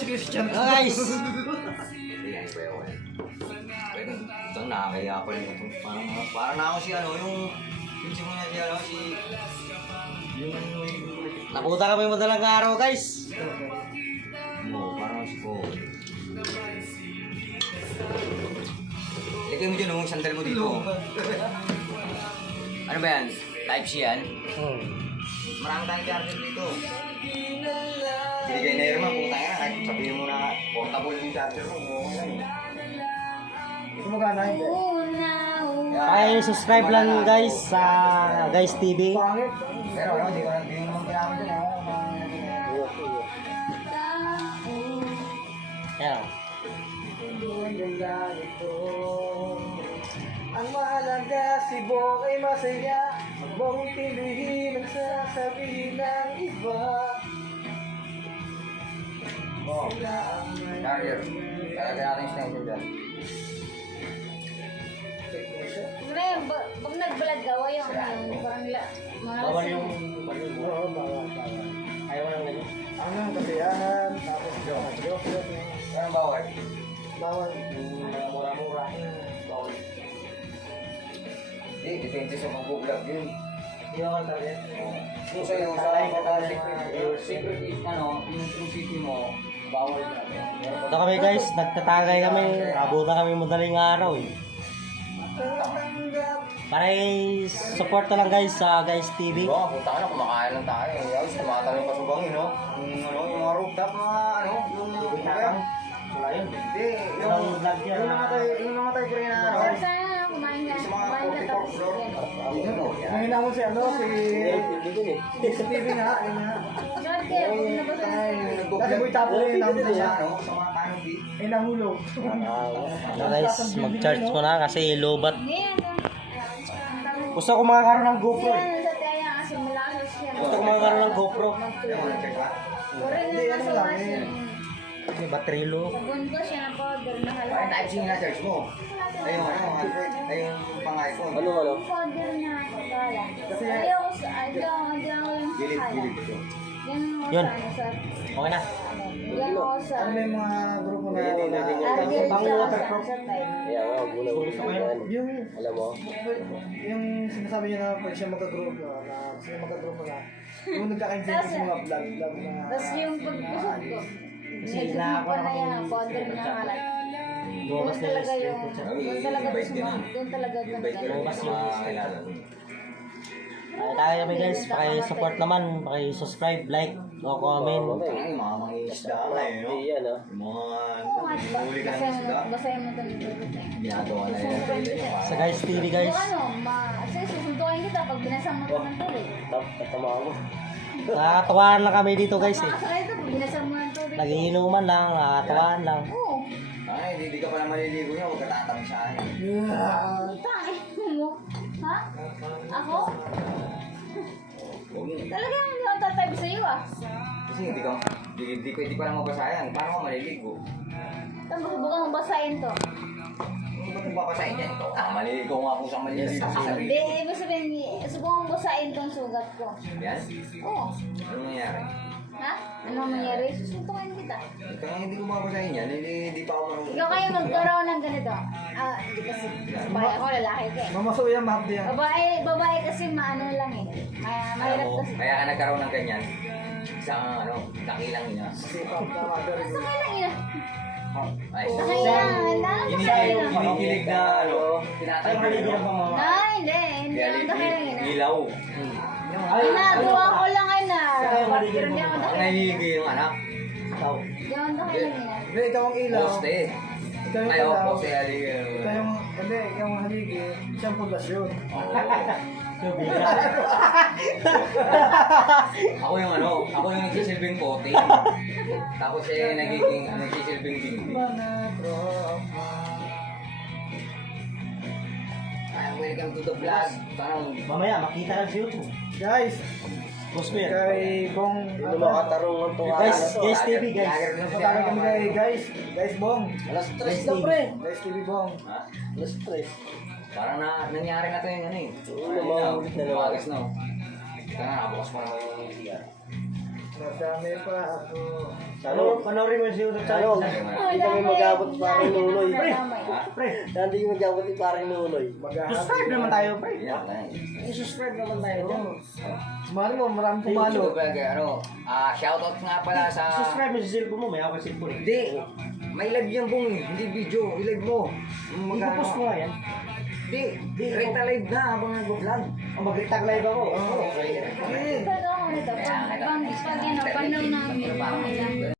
si Christian. Guys! Hindi, ano ba yun? Pwede, itong nakakaya pa rin ito. Parang na ako si ano, yung simula si ano, yung Napunta kami madalang araw guys. parang si Ko. Lagay mo dyan yung sandal mo dito. Ano ba yan? Type-C yan? Marami tayong charger dito. Binigay na Irma, puta nga. Kahit sabihin mo na portable yung charger mo. Ito magana hindi. Subscribe lang guys sa Guys TV. Pangit. Pero ano, hindi ko naman kailangan dyan. Ayan. Ang mahalaga si Bong ay masaya. Huwag mong tindihin ang sasabihin ng iba. Oh, charger. Talaga natin yung extension dyan. Pre, pag nag-vlog ka, yung parang Bawal yung... Oo, bawal. Ayaw lang ganyan. Ano ang kasiyahan, tapos joke. Anong bawal? Bawal. Mura-mura. Bawal. Hindi, depende sa mag-vlog yun. Hindi naman talaga. Kung sa'yo, secret is ano, yung true city mo, bawal na. Ito kami guys, nagtatagay kami. Abutan kami madaling araw eh. Para support na lang guys sa Guys TV. Oo, punta ka na, kumakain lang tayo. Ayos, tumatalong pa sa bangin, no? Yung mga rooftop, mga ano, yung... Wala yun. Hindi, Yung vlog yan. yung namatay ko rin na ano. Sir, sana kumain ka. Sa mga Kumain ka 44 tapos. floor. Yun, no? Ngayon na mo si ano, si TV nga, yun nga. Short kayo, huwag na ba sa Kasi mo itapo rin, Sa nahulog siya. ano, sa mga canopy. Eh, nahulog. Ito guys, mag-charge ko na kasi lobat. Ngayon, Gusto ko makakaroon ng GoPro eh. yan sa tayo kasi malakas yan. Gusto ko makakaroon ng GoPro. Yung mga check ba? Correct Hindi, na ano sa lang, wasin. eh. May battery low. Sabon ko siya ng powder na Ay, halata. type-C na search mo. Ay, yung ano, Android. Ay, yung pang-iPhone. Ano? Yung powder na pagkala. Kasi- Ayaw ko sa, ayaw ko yung Gilid sakala. ito. Yan mo Yun. sa ano sa, Okay na. yan mo sa, Ano may mga grupo na Argel pang sa waterproof? sa time. Yung, Alam mo? yung sinasabi niya na pag siya magka-grupo na gusto niya magka-grupo na yung nagkakaintindihan sa mga vlog na Tapos yung pagpusok ko, Sila ako na yan, powder na halat. Doon Lumabas na talaga yung yung, doon talaga doon talaga Invite ka ganda. na sa mga kakilala mo. Ay, tayo kami guys. Paki-support naman. Paki-subscribe, like, no comment. Ay, mga isda ka eh, no? Yung mga, Oo nga, diba? huli ka ng isda. Basahin mo ito ng tubig. Ginagawa na yan. Sa Guys TV guys. Kung ano, sige, susuntukin kita pag binasang mo ito ng tubig. Nakakatuwaan lang kami dito guys eh. Makakasakay ito pag binasang mo ng tubig. Nagiinuman lang, nakakatuwaan lang. Oo. Ay, hindi ka pala maliligo niya, huwag ka tatamisahan. Tayo mo. Ha? Ako? Huwag mo. Talagang hindi ako tatype sa iyo ah. Kasi hindi ko lang mabasayan. Paano ka maliligo? Tapos subukan mo basahin to. Hindi ba kung babasahin yan? Ikaw, maliligo nga kung saan maliligo sa sarili. Hindi, ibig sabihin, subukan mo basahin tong sugat ko. Yan? Oo. Ano nangyari? Ha? Anong mangyari? Susuntukin kita. Kaya hindi ko babasahin yan, hindi pa ako marunong. Ikaw kayo magkaroon ng ganito. Hindi kasi babae ako, lalaki ka eh. mamasuya mahapdi yan. Babae kasi maano lang eh. Mahirap kasi. Kaya ka nagkaroon ng ganyan. Isang dakilang niya. Kasi pagkamaga rin. Sakay lang yun. Ay, Sakay lang. kinikilig na tinatay mo. Hindi. Ang sakay lang yun. Ilaw. Ginagawa ko lang ay na. Pero hindi ako Ang sakay. nahihigi yung anak. Hindi ako sakay lang yun. Hindi, ikaw ang ilaw. Poste. Ikaw yung Ayaw, ilaw. poste haligi. Ikaw yung, hindi, ikaw ang haligi. Siyang pundasyon. Ako yung ako yung nagsisilbing kote. Tapos nagsisilbing dingding. Ay, welcome to the vlog. Parang Mamaya, makita lang sa YouTube. Guys, Cosper. kay Bong, Guys TV guys. Pagkakaroon kami kay guys Bong. Alas 3 daw pre. Guys TV Bong. Ha? Alas 3. Parang nangyari na to yung Lumawas na. Lumagas na. Kaya nga, bukas pa naman yung CR. Madami pa ako. Ano, panoorin mo yung sinunod sa Ano? akin. Hindi kami mag-abot sa aking nunoy. Pre, Ha? pre, Hindi kami mag-abot sa aking nunoy. subscribe naman tayo, pre. Yan tayo. I-subscribe naman tayo dyan. Sumali mo, maraming pumalo. Siguro ba, shoutout nga pala sa... Subscribe mo sa cellphone mo, may ako sa cellphone eh. Hindi. May live yan bong eh. Hindi video. I-live mo. Ipopost mo nga yan. Hindi. Renta live na habang nag-vlog. O mag-tag live ako. Oo. Pero ako nito, pag ano, panel namin,